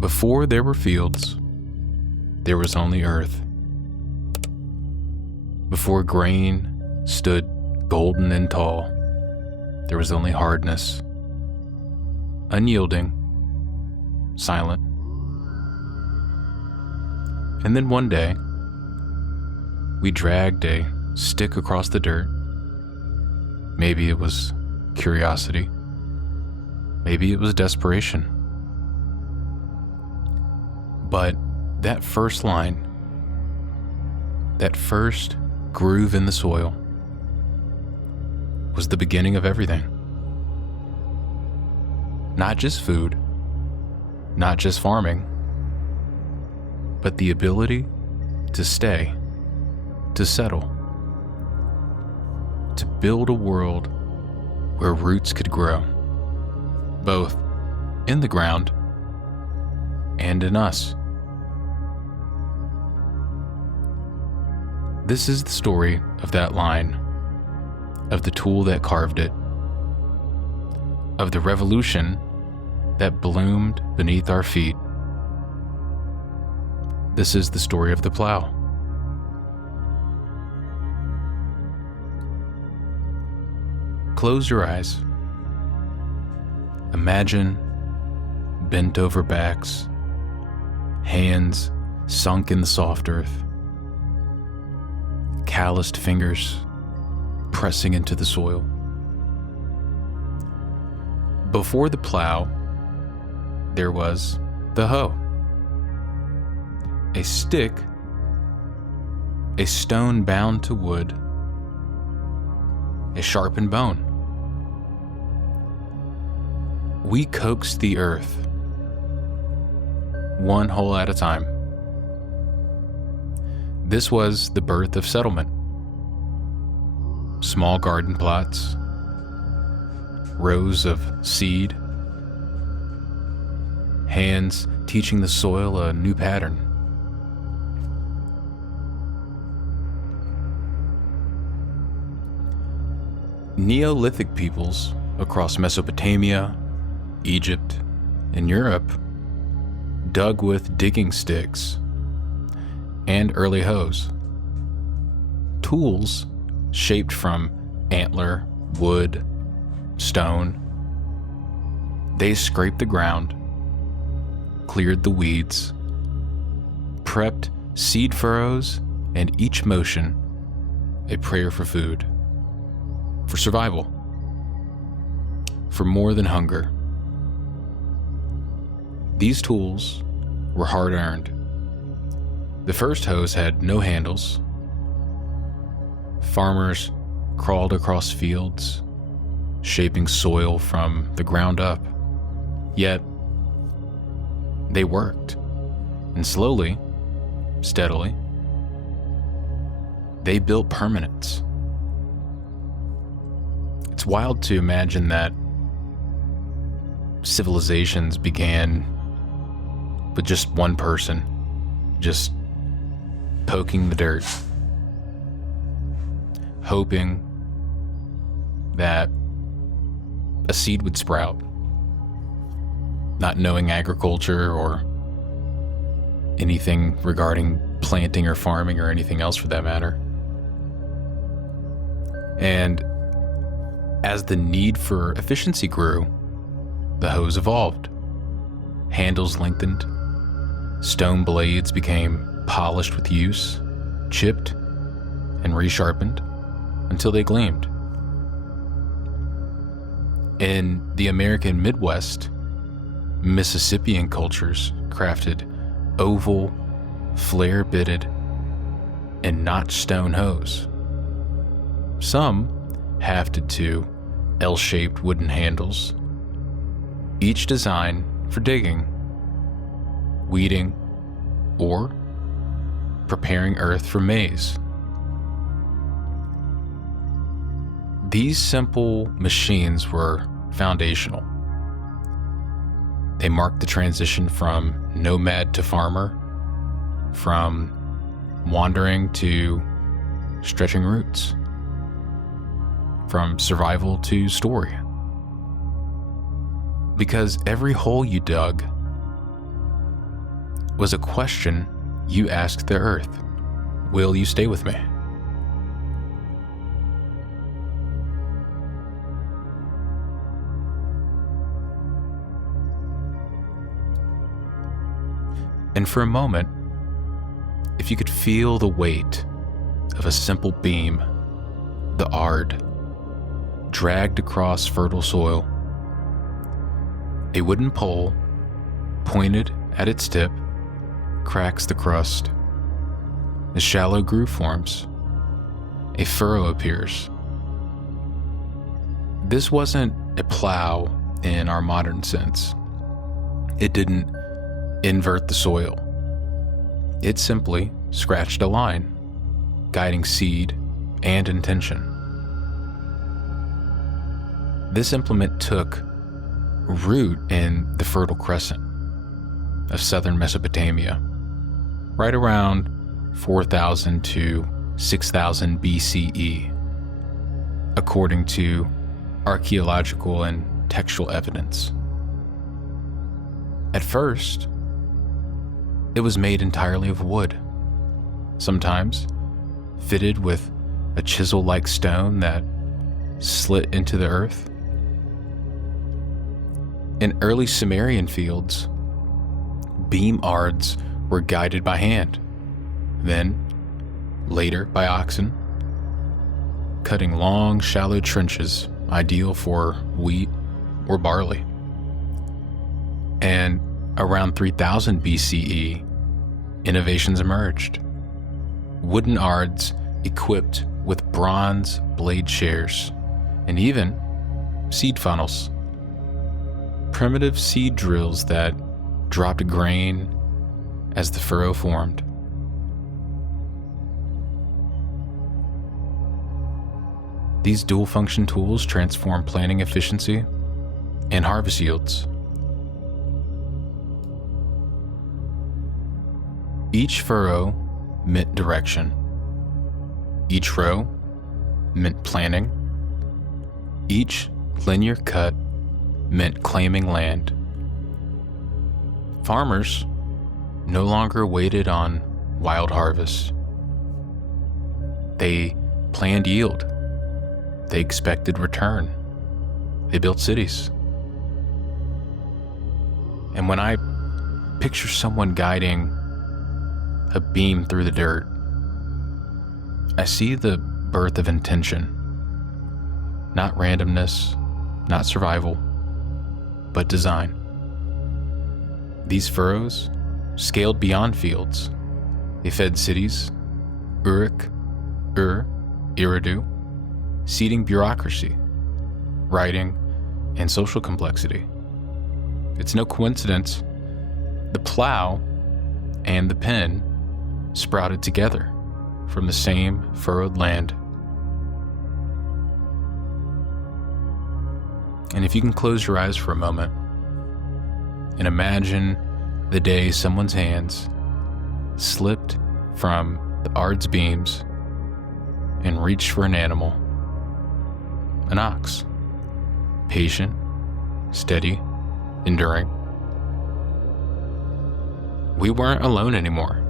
Before there were fields, there was only earth. Before grain stood golden and tall, there was only hardness, unyielding, silent. And then one day, we dragged a stick across the dirt. Maybe it was curiosity. Maybe it was desperation. But that first line, that first groove in the soil, was the beginning of everything. Not just food, not just farming, but the ability to stay, to settle, to build a world where roots could grow, both in the ground and in us. This is the story of that line, of the tool that carved it, of the revolution that bloomed beneath our feet. This is the story of the plow. Close your eyes. Imagine bent over backs, hands sunk in the soft earth, calloused fingers pressing into the soil. Before the plow, there was the hoe. A stick, a stone bound to wood, a sharpened bone. We coaxed the earth, one hole at a time. This was the birth of settlement. Small garden plots, rows of seed, hands teaching the soil a new pattern. Neolithic peoples across Mesopotamia, Egypt, and Europe dug with digging sticks and early hoes, tools shaped from antler, wood, stone. They scraped the ground, cleared the weeds, prepped seed furrows, and each motion a prayer for food, for survival, for more than hunger. These tools were hard-earned. The first hoes had no handles. Farmers crawled across fields, shaping soil from the ground up. Yet, they worked, and slowly, steadily, they built permanence. It's wild to imagine that civilizations began with just one person, just poking the dirt, hoping that a seed would sprout, not knowing agriculture or anything regarding planting or farming or anything else for that matter. And as the need for efficiency grew, the hoes evolved. Handles lengthened, stone blades became polished with use, chipped, and resharpened until they gleamed. In the American Midwest, Mississippian cultures crafted oval, flare-bitted, and notched stone hoes. Some hafted to L-shaped wooden handles, each designed for digging, weeding, or preparing earth for maize. These simple machines were foundational. They marked the transition from nomad to farmer, from wandering to stretching roots, from survival to story. Because every hole you dug, was a question you asked the earth. Will you stay with me? And for a moment, if you could feel the weight of a simple beam, the Ard, dragged across fertile soil, a wooden pole, pointed at its tip, cracks the crust. A shallow groove forms. A furrow appears. This wasn't a plow in our modern sense. It didn't invert the soil. It simply scratched a line, guiding seed and intention. This implement took root in the Fertile Crescent of southern Mesopotamia, right around 4,000 to 6,000 BCE, according to archaeological and textual evidence. At first, it was made entirely of wood, sometimes fitted with a chisel-like stone that slit into the earth. In early Sumerian fields, beam ards were guided by hand, then, later by oxen, cutting long, shallow trenches ideal for wheat or barley. And around 3000 BCE, innovations emerged. Wooden ards equipped with bronze blade shares, and even seed funnels. Primitive seed drills that dropped grain as the furrow formed. These dual-function tools transform planting efficiency and harvest yields. Each furrow meant direction. Each row meant planning. Each linear cut meant claiming land. Farmers no longer waited on wild harvest. They planned yield. They expected return. They built cities. And when I picture someone guiding a beam through the dirt, I see the birth of intention. Not randomness, not survival, but design. These furrows scaled beyond fields. They fed cities, Uruk, Eridu, seeding bureaucracy, writing, and social complexity. It's no coincidence the plow and the pen sprouted together from the same furrowed land. And if you can close your eyes for a moment and imagine the day someone's hands slipped from the Ard's beams and reached for an animal, an ox, patient, steady, enduring. We weren't alone anymore.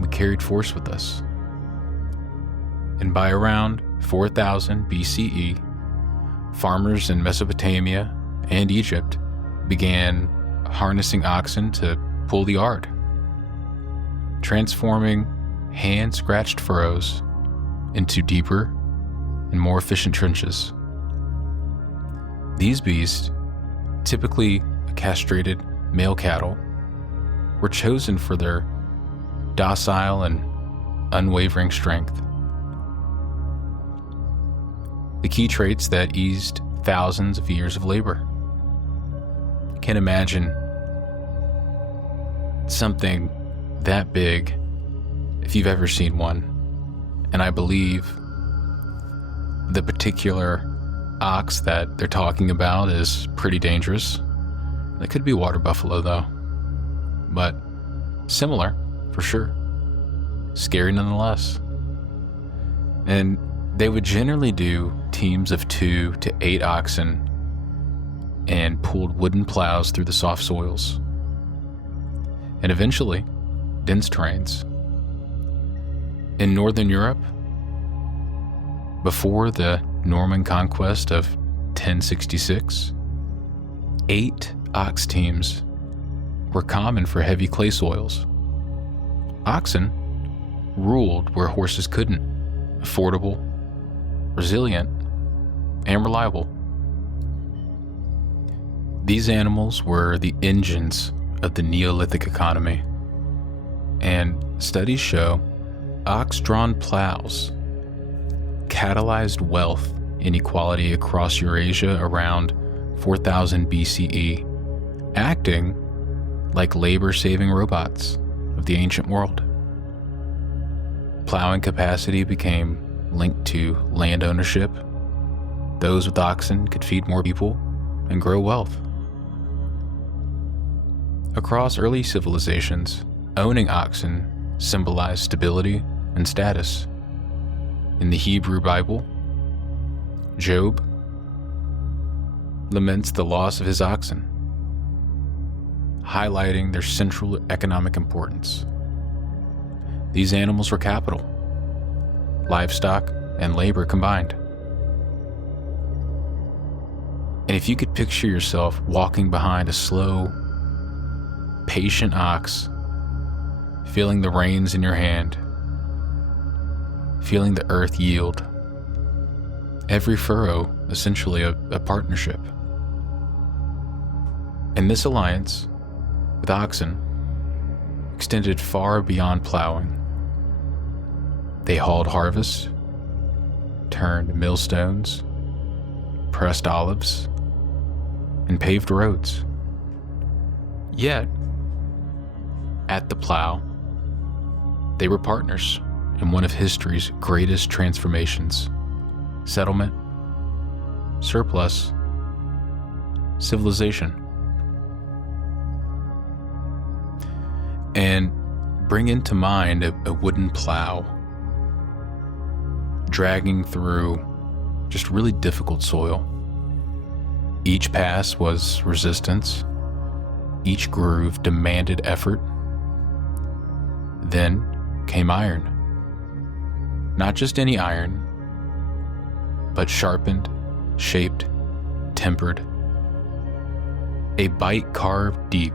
We carried force with us. And by around 4000 BCE, farmers in Mesopotamia and Egypt began harnessing oxen to pull the Ard, transforming hand-scratched furrows into deeper and more efficient trenches. These beasts, typically castrated male cattle, were chosen for their docile and unwavering strength. The key traits that eased thousands of years of labor. Can't imagine something that big if you've ever seen one. And I believe the particular ox that they're talking about is pretty dangerous. It could be water buffalo though, but similar for sure. Scary nonetheless. And they would generally do teams of 2 to 8 oxen and pulled wooden plows through the soft soils. and eventually dense terrains. In Northern Europe, before the Norman conquest of 1066, 8 ox teams were common for heavy clay soils. Oxen ruled where horses couldn't, affordable, resilient, and reliable. These animals were the engines of the Neolithic economy, and studies show ox-drawn plows catalyzed wealth inequality across Eurasia around 4000 BCE, acting like labor-saving robots of the ancient world. Plowing capacity became linked to land ownership. Those with oxen could feed more people and grow wealth. Across early civilizations, owning oxen symbolized stability and status. In the Hebrew Bible, Job laments the loss of his oxen, highlighting their central economic importance. These animals were capital, livestock, and labor combined. And if you could picture yourself walking behind a slow, patient ox, feeling the reins in your hand, feeling the earth yield, every furrow essentially a partnership. And this alliance with oxen extended far beyond plowing. They hauled harvests, turned millstones, pressed olives, and paved roads. Yet, at the plow, they were partners in one of history's greatest transformations: settlement, surplus, civilization. And bring into mind a wooden plow dragging through just really difficult soil. Each pass was resistance. Each groove demanded effort. Then came iron. Not just any iron, but sharpened, shaped, tempered. A bite carved deep.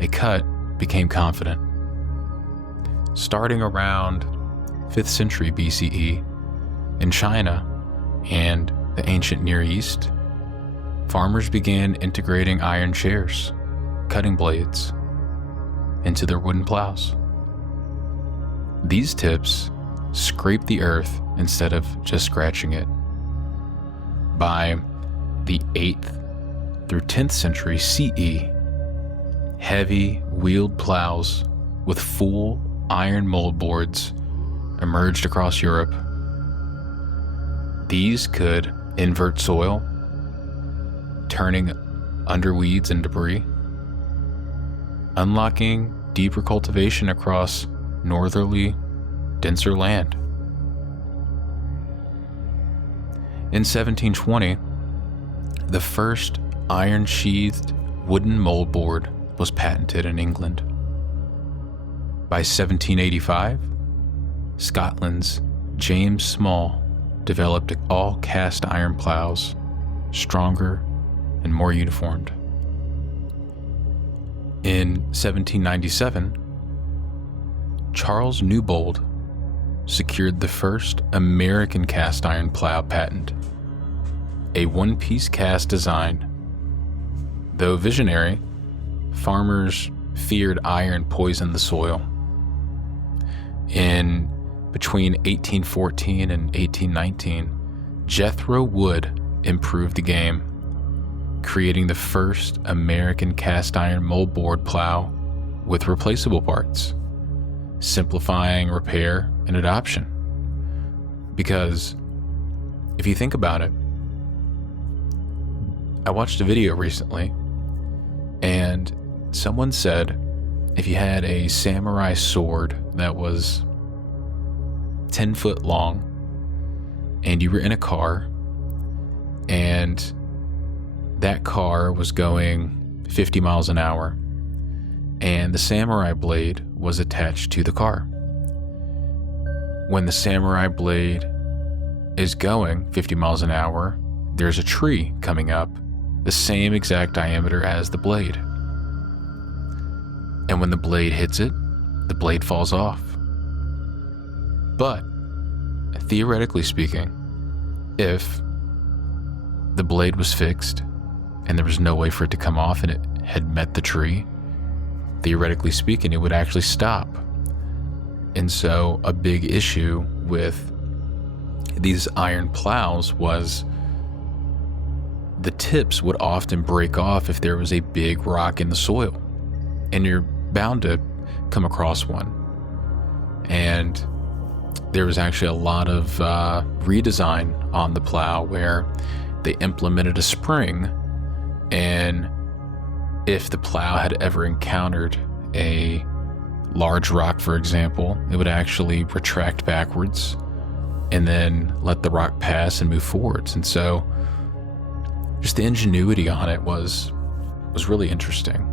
A cut became confident. Starting around 5th century BCE, in China and the ancient Near East, farmers began integrating iron chairs, cutting blades, into their wooden plows. These tips scrape the earth instead of just scratching it. By the 8th through 10th century CE, heavy wheeled plows with full iron moldboards emerged across Europe. These could invert soil, turning under weeds and debris, unlocking deeper cultivation across northerly, denser land. In 1720, the first iron-sheathed wooden moldboard was patented in England. By 1785, Scotland's James Small developed all cast iron plows, stronger and more uniformed. In 1797, Charles Newbold secured the first American cast iron plow patent, a one-piece cast design. Though visionary, farmers feared iron poisoned the soil. In between 1814 and 1819, Jethro Wood improved the game, creating the first American cast iron moldboard plow with replaceable parts, simplifying repair and adoption. Because if you think about it, I watched a video recently and someone said if you had a samurai sword that was 10 foot long and you were in a car and that car was going 50 miles an hour and the samurai blade was attached to the car. When the samurai blade is going 50 miles an hour, there's a tree coming up the same exact diameter as the blade. And when the blade hits it, the blade falls off. But, theoretically speaking, if the blade was fixed and there was no way for it to come off and it had met the tree, theoretically speaking, it would actually stop. And so a big issue with these iron plows was the tips would often break off if there was a big rock in the soil, and you're bound to come across one. And there was actually a lot of redesign on the plow where they implemented a spring, and if the plow had ever encountered a large rock, for example, it would actually retract backwards and then let the rock pass and move forwards. And so just the ingenuity on it was really interesting.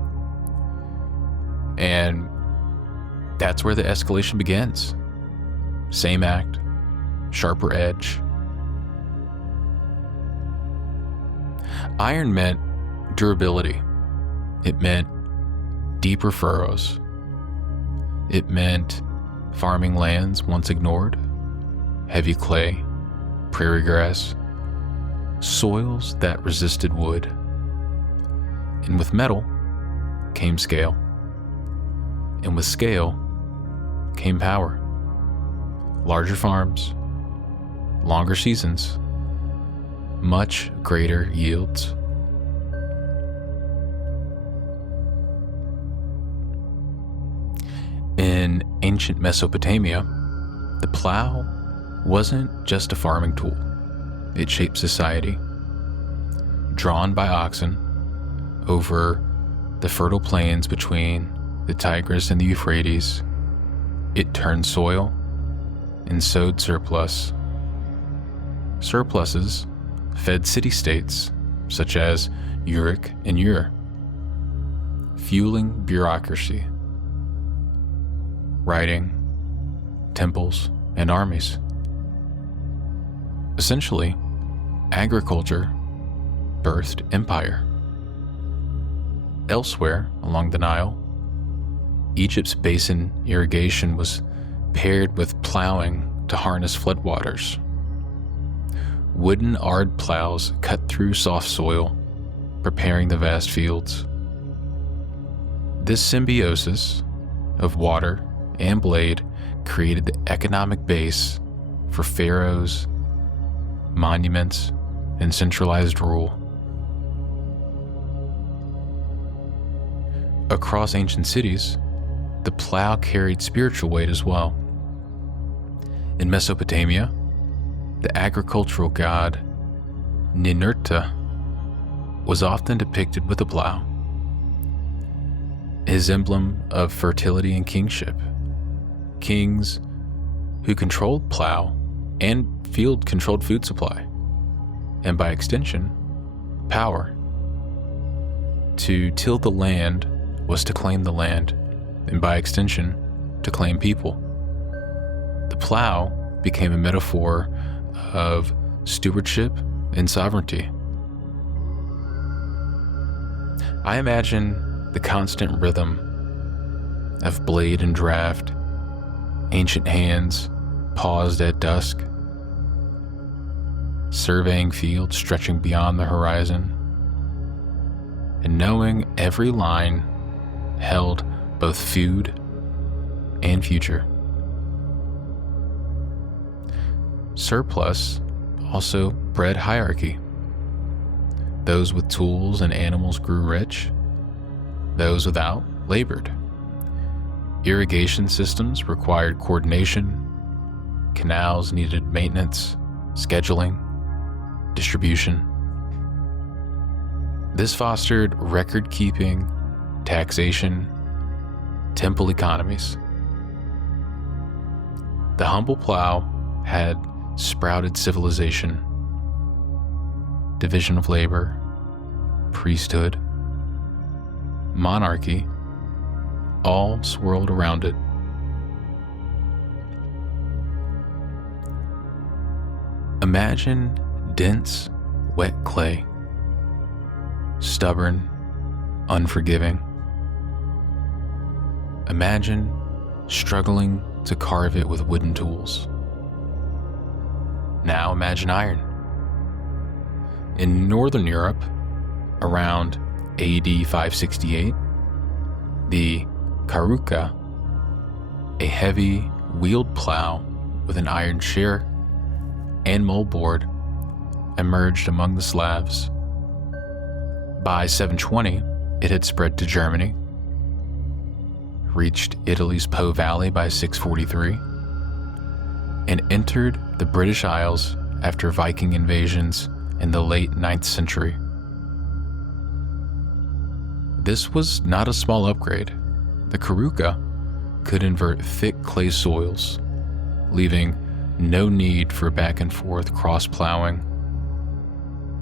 And that's where the escalation begins. Same act, sharper edge. Iron meant durability. It meant deeper furrows. It meant farming lands once ignored, heavy clay, prairie grass, soils that resisted wood. And with metal came scale. And with scale came power. Larger farms, longer seasons, much greater yields. In ancient Mesopotamia, the plow wasn't just a farming tool. It shaped society. Drawn by oxen over the fertile plains between the Tigris and the Euphrates, it turned soil and sowed surplus. Surpluses fed city-states such as Uruk and Ur, fueling bureaucracy, writing, temples, and armies. Essentially, agriculture birthed empire. Elsewhere along the Nile, Egypt's basin irrigation was paired with plowing to harness floodwaters. Wooden ard plows cut through soft soil, preparing the vast fields. This symbiosis of water and blade created the economic base for pharaohs, monuments, and centralized rule. Across ancient cities, the plow carried spiritual weight as well. In Mesopotamia, the agricultural god Ninurta was often depicted with a plow, his emblem of fertility and kingship. Kings who controlled plow and field-controlled food supply, and by extension, power. To till the land was to claim the land, and by extension, to claim people. The plow became a metaphor of stewardship and sovereignty. I imagine the constant rhythm of blade and draft, ancient hands paused at dusk, surveying fields stretching beyond the horizon, and knowing every line held both food and future. Surplus also bred hierarchy. Those with tools and animals grew rich. Those without labored. Irrigation systems required coordination. Canals needed maintenance, scheduling, distribution. This fostered record-keeping, taxation, temple economies. The humble plow had sprouted civilization, division of labor, priesthood, monarchy, all swirled around it. Imagine dense, wet clay, stubborn, unforgiving. Imagine struggling to carve it with wooden tools. Now imagine iron. In Northern Europe, around AD 568, the karuka, a heavy wheeled plow with an iron shear and moldboard, emerged among the Slavs. By 720, it had spread to Germany, reached Italy's Po Valley by 643, and entered the British Isles after Viking invasions in the late 9th century. This was not a small upgrade. The karuka could invert thick clay soils, leaving no need for back and forth cross-plowing.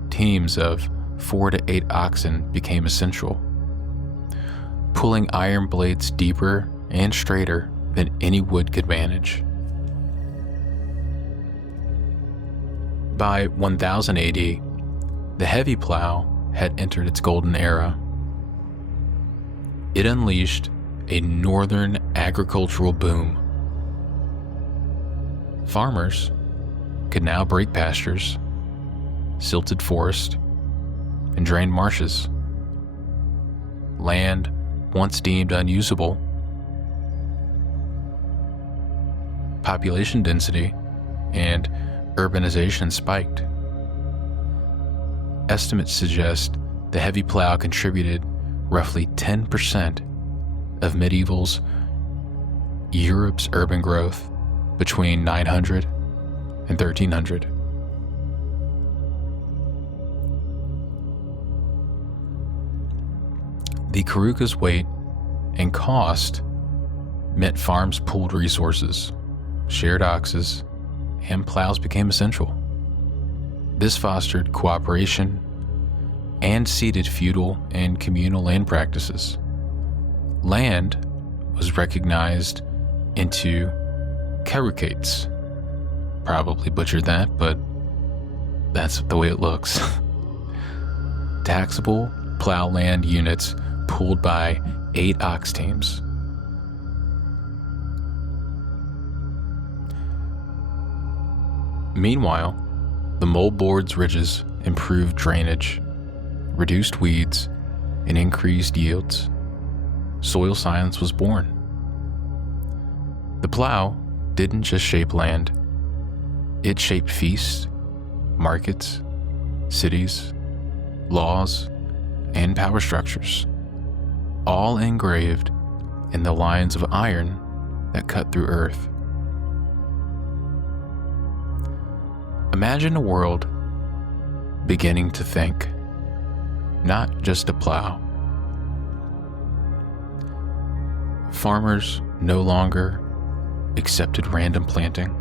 Teams of 4 to 8 oxen became essential, pulling iron blades deeper and straighter than any wood could manage. By 1000 AD, the heavy plow had entered its golden era. It unleashed a northern agricultural boom. Farmers could now break pastures, silted forest, and drain marshes. Land once deemed unusable. Population density and urbanization spiked. Estimates suggest the heavy plow contributed roughly 10% of medieval's Europe's urban growth between 900 and 1300. The karuka's weight and cost meant farms pooled resources, shared oxes, and plows became essential. This fostered cooperation and seeded feudal and communal land practices. Land was recognized into karukates. Probably butchered that, but that's the way it looks. Taxable plow land units pulled by 8 ox teams. Meanwhile, the moldboard's ridges improved drainage, reduced weeds, and increased yields. Soil science was born. The plow didn't just shape land. It shaped feasts, markets, cities, laws, and power structures, all engraved in the lines of iron that cut through earth. Imagine a world beginning to think, not just to plow. Farmers no longer accepted random planting.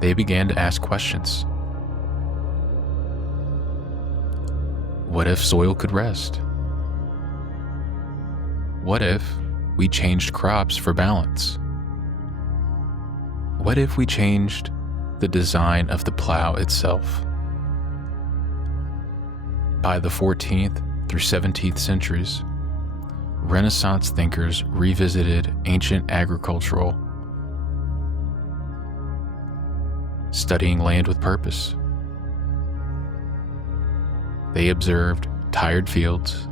They began to ask questions. What if soil could rest? What if we changed crops for balance? What if we changed the design of the plow itself? By the 14th through 17th centuries, Renaissance thinkers revisited ancient agricultural, studying land with purpose. They observed tired fields,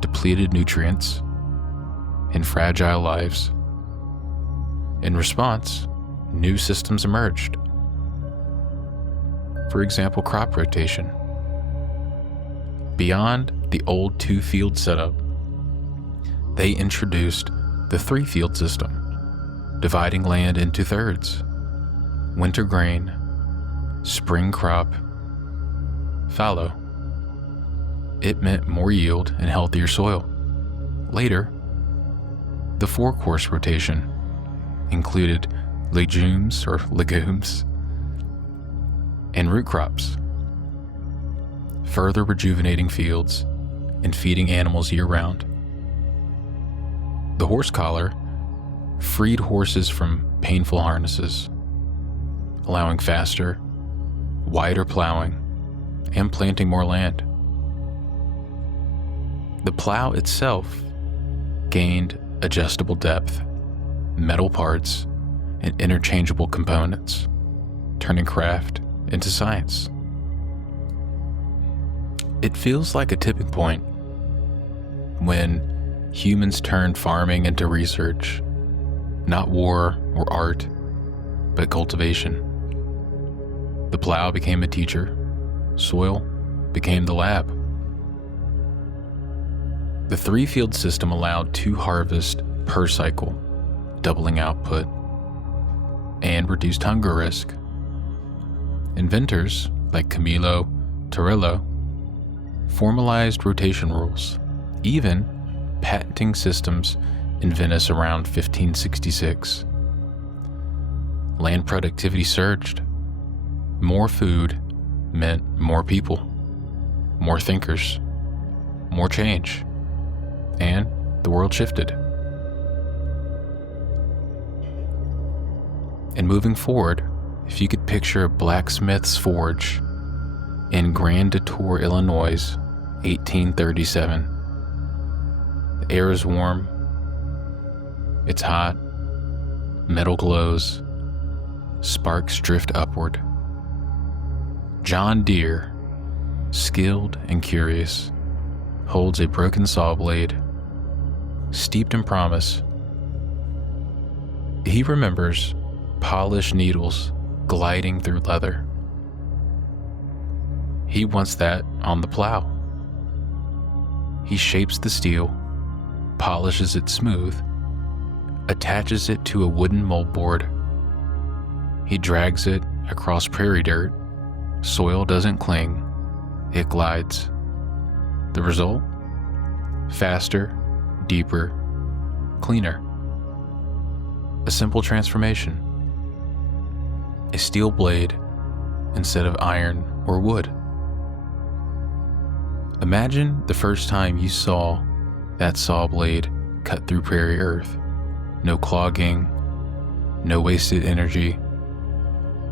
depleted nutrients, and fragile lives. In response, new systems emerged. For example, crop rotation. Beyond the old 2-field setup, they introduced the 3-field system, dividing land into thirds: winter grain, spring crop, fallow. It meant more yield and healthier soil. Later, the 4-course rotation included legumes and root crops, further rejuvenating fields and feeding animals year-round. The horse collar freed horses from painful harnesses, allowing faster, wider plowing and planting more land. The plow itself gained adjustable depth, metal parts, and interchangeable components, turning craft into science. It feels like a tipping point when humans turned farming into research, not war or art, but cultivation. The plow became a teacher, soil became the lab. The 3-field system allowed 2 harvests per cycle, doubling output, and reduced hunger risk. Inventors like Camilo Torello formalized rotation rules, even patenting systems in Venice around 1566. Land productivity surged. More food meant more people, more thinkers, more change, and the world shifted. And moving forward, if you could picture a blacksmith's forge in Grand Detour, Illinois, 1837. The air is warm, it's hot, metal glows, sparks drift upward. John Deere, skilled and curious, holds a broken saw blade, steeped in promise. He remembers polished needles gliding through leather. He wants that on the plow. He shapes the steel, polishes it smooth, attaches it to a wooden moldboard. He drags it across prairie dirt. Soil doesn't cling, it glides. The result? Faster, deeper, cleaner. A simple transformation. A steel blade instead of iron or wood. Imagine the first time you saw that saw blade cut through prairie earth. No clogging, no wasted energy,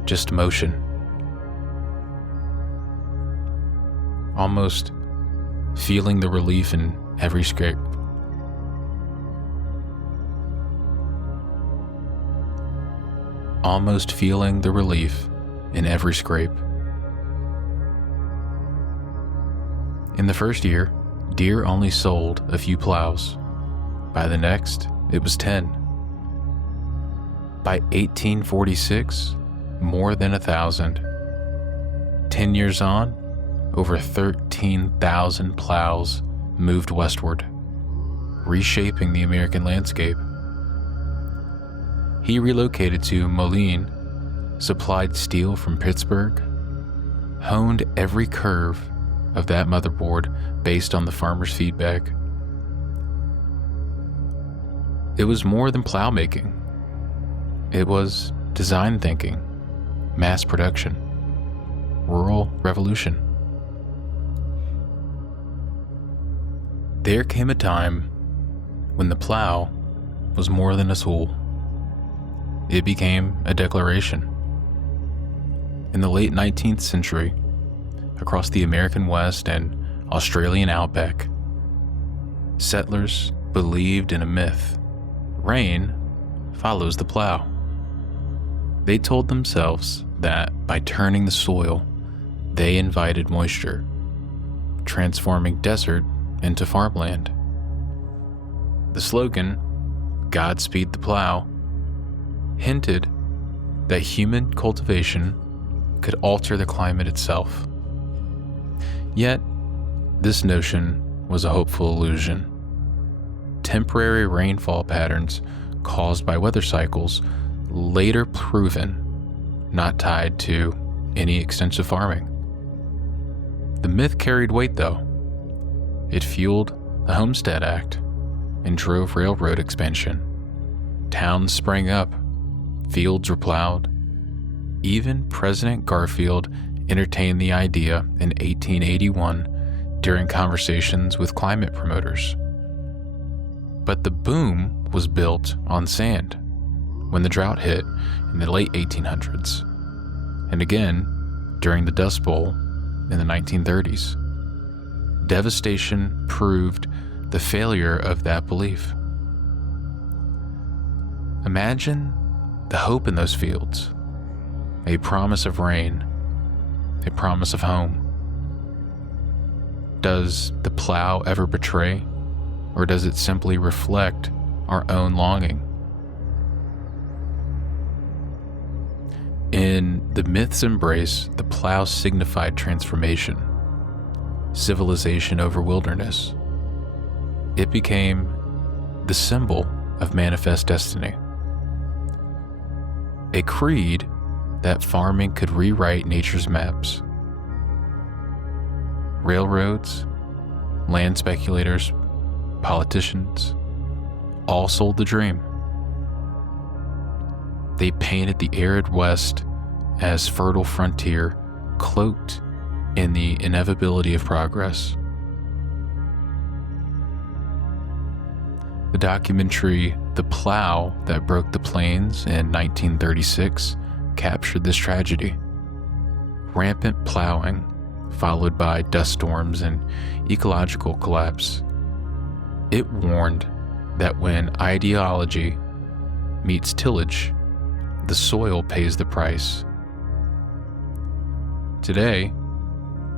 just motion. Almost feeling the relief in every scrape. Almost feeling the relief in every scrape. In the first year, Deere only sold a few plows. By the next, it was 10. By 1846, more than 1,000. 10 years on, over 13,000 plows moved westward, reshaping the American landscape. He relocated to Moline, supplied steel from Pittsburgh, honed every curve of that motherboard based on the farmer's feedback. It was more than plow making. It was design thinking, mass production, rural revolution. There came a time when the plow was more than a tool. It became a declaration. In the late 19th century, across the American West and Australian outback, settlers believed in a myth. Rain follows the plow. They told themselves that by turning the soil, they invited moisture, transforming desert into farmland. The slogan, "Godspeed the plow," hinted that human cultivation could alter the climate itself. Yet, this notion was a hopeful illusion. Temporary rainfall patterns caused by weather cycles, later proven not tied to any extensive farming. The myth carried weight, though. It fueled the Homestead Act and drove railroad expansion. Towns sprang up, fields were plowed. Even President Garfield entertained the idea in 1881 during conversations with climate promoters. But the boom was built on sand when the drought hit in the late 1800s, and again during the Dust Bowl in the 1930s. Devastation proved the failure of that belief. Imagine the hope in those fields, a promise of rain, a promise of home. Does the plow ever betray, or does it simply reflect our own longing? In the myth's embrace, the plow signified transformation, civilization over wilderness. It became the symbol of manifest destiny, a creed that farming could rewrite nature's maps. Railroads, land speculators, politicians, all sold the dream. They painted the arid West as fertile frontier, cloaked in the inevitability of progress. The documentary The Plow That Broke the Plains in 1936 captured this tragedy. Rampant plowing, followed by dust storms and ecological collapse. It warned that when ideology meets tillage, the soil pays the price. Today,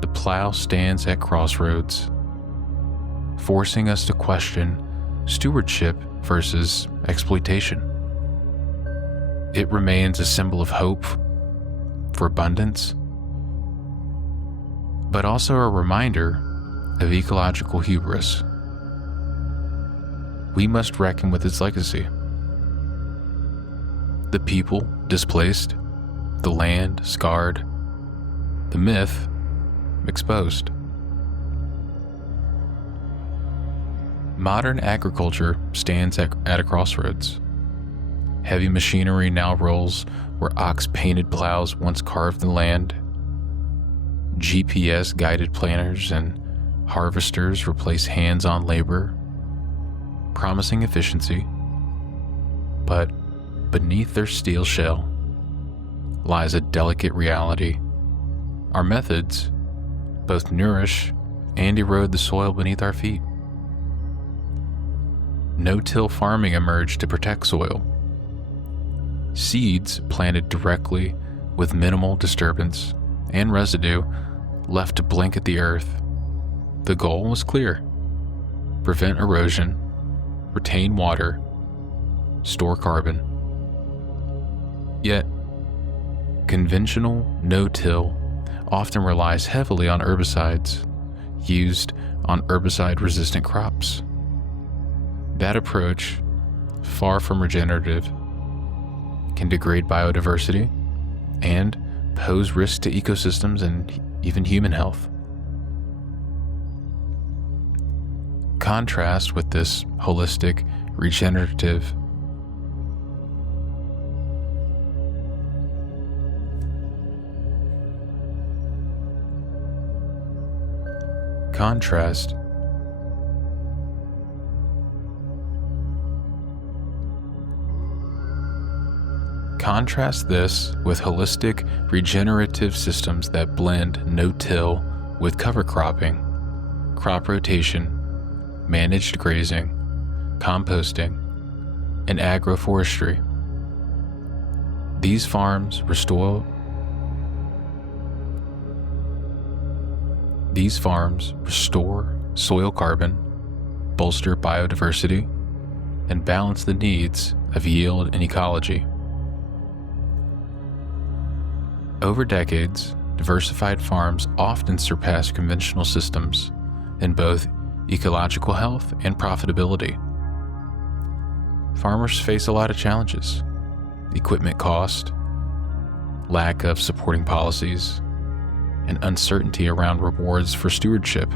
the plow stands at crossroads, forcing us to question stewardship versus exploitation. It remains a symbol of hope for abundance, but also a reminder of ecological hubris. We must reckon with its legacy. The people displaced, the land scarred, the myth exposed. Modern agriculture stands at a crossroads. Heavy machinery now rolls where ox-painted plows once carved the land. GPS-guided planters and harvesters replace hands-on labor, promising efficiency. But beneath their steel shell lies a delicate reality. Our methods both nourish and erode the soil beneath our feet. No-till farming emerged to protect soil. Seeds planted directly with minimal disturbance and residue left to blanket the earth. The goal was clear: prevent erosion, retain water, store carbon. Yet, conventional no-till often relies heavily on herbicides used on herbicide-resistant crops. That approach, far from regenerative, can degrade biodiversity and pose risks to ecosystems and even human health. Contrast with this holistic, regenerative Contrast this with holistic, regenerative systems that blend no-till with cover cropping, crop rotation, managed grazing, composting, and agroforestry. These farms restore soil carbon, bolster biodiversity, and balance the needs of yield and ecology. Over decades, diversified farms often surpass conventional systems in both ecological health and profitability. Farmers face a lot of challenges: equipment cost, lack of supporting policies, and uncertainty around rewards for stewardship.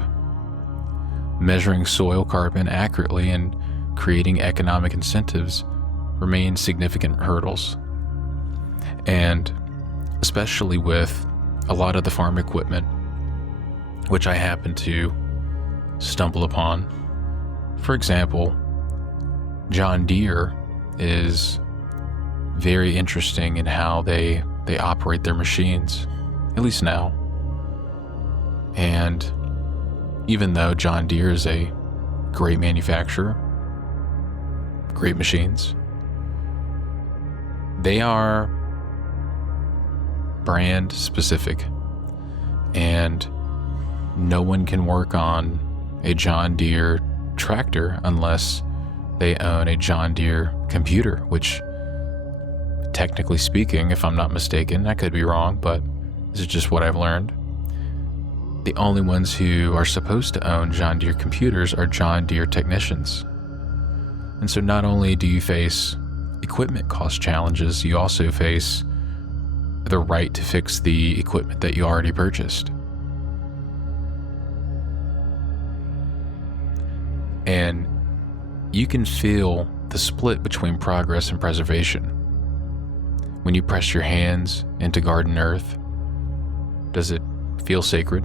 Measuring soil carbon accurately and creating economic incentives remain significant hurdles. And especially with a lot of the farm equipment, which I happen to stumble upon. For example, John Deere is very interesting in how they operate their machines, at least now. And even though John Deere is a great manufacturer, great machines, they are brand specific, and no one can work on a John Deere tractor unless they own a John Deere computer, which, technically speaking, if I'm not mistaken, I could be wrong, but this is just what I've learned, the only ones who are supposed to own John Deere computers are John Deere technicians. And so not only do you face equipment cost challenges, you also face the right to fix the equipment that you already purchased. And you can feel the split between progress and preservation. When you press your hands into garden earth, does it feel sacred?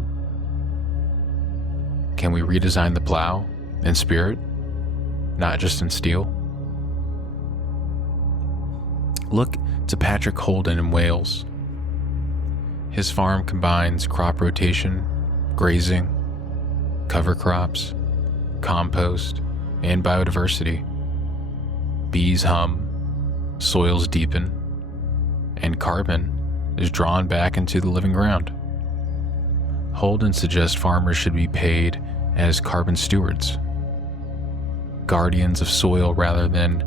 Can we redesign the plow in spirit, not just in steel? Look to Patrick Holden in Wales. His farm combines crop rotation, grazing, cover crops, compost, and biodiversity. Bees hum, soils deepen, and carbon is drawn back into the living ground. Holden suggests farmers should be paid as carbon stewards, guardians of soil rather than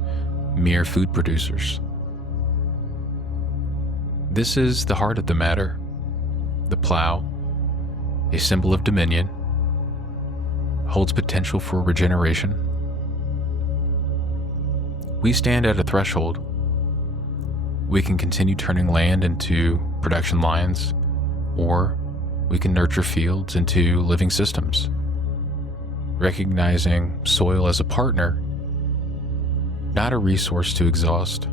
mere food producers. This is the heart of the matter. The plow, a symbol of dominion, holds potential for regeneration. We stand at a threshold. We can continue turning land into production lines, or we can nurture fields into living systems, recognizing soil as a partner, not a resource to exhaust.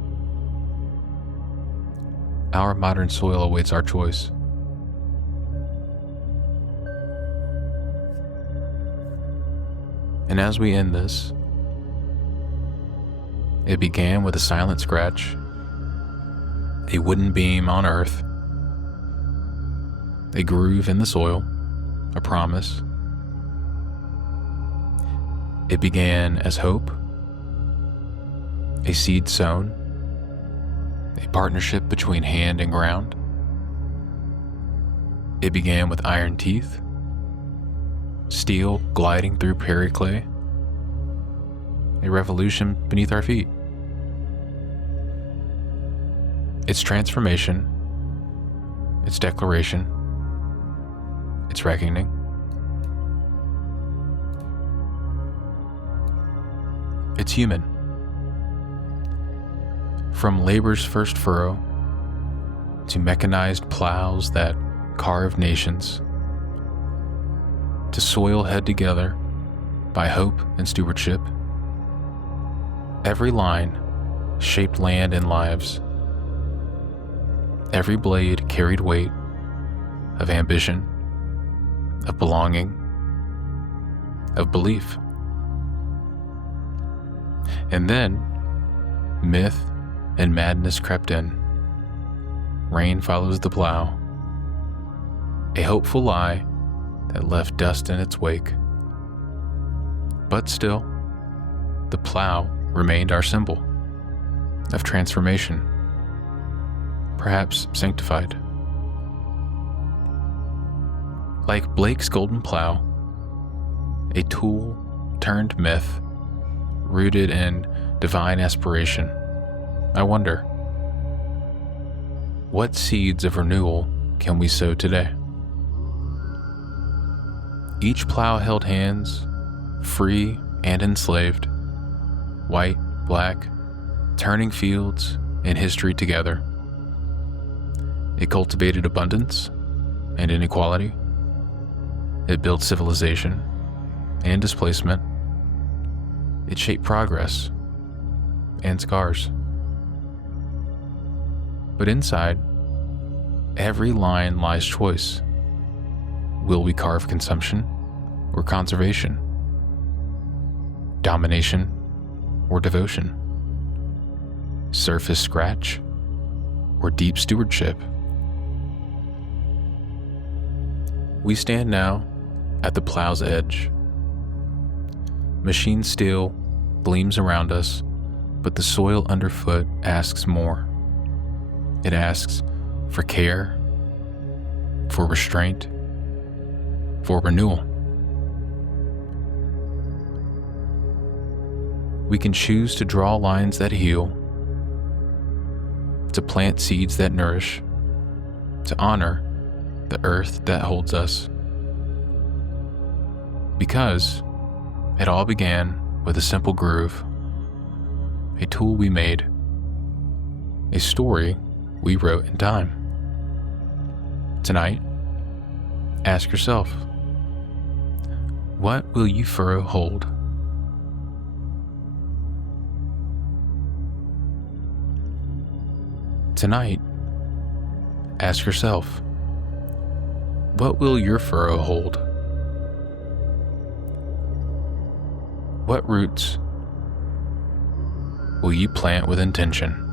Our modern soil awaits our choice. And as we end this, it began with a silent scratch, a wooden beam on earth, a groove in the soil, a promise. It began as hope, a seed sown, a partnership between hand and ground. It began with iron teeth, steel gliding through prairie clay, a revolution beneath our feet. Its transformation, its declaration, its reckoning. It's human. From labor's first furrow to mechanized plows that carve nations, to soil held together by hope and stewardship, every line shaped land and lives. Every blade carried weight of ambition, of belonging, of belief. And then myth and madness crept in. Rain follows the plow, a hopeful lie that left dust in its wake. But still, the plow remained our symbol of transformation, perhaps sanctified. Like Blake's golden plow, a tool turned myth, rooted in divine aspiration, I wonder, what seeds of renewal can we sow today? Each plow held hands, free and enslaved, white, black, turning fields and history together. It cultivated abundance and inequality. It built civilization and displacement. It shaped progress and scars. But inside, every line lies choice. Will we carve consumption or conservation? domination or devotion, surface scratch or deep stewardship. We stand now at the plow's edge. Machine steel gleams around us, but the soil underfoot asks more. It asks for care, for restraint, for renewal. We can choose to draw lines that heal, to plant seeds that nourish, to honor the earth that holds us. Because it all began with a simple groove, a tool we made, a story we wrote in time. Tonight, ask yourself, what will you furrow hold? Tonight, ask yourself, what will your furrow hold? What roots will you plant with intention?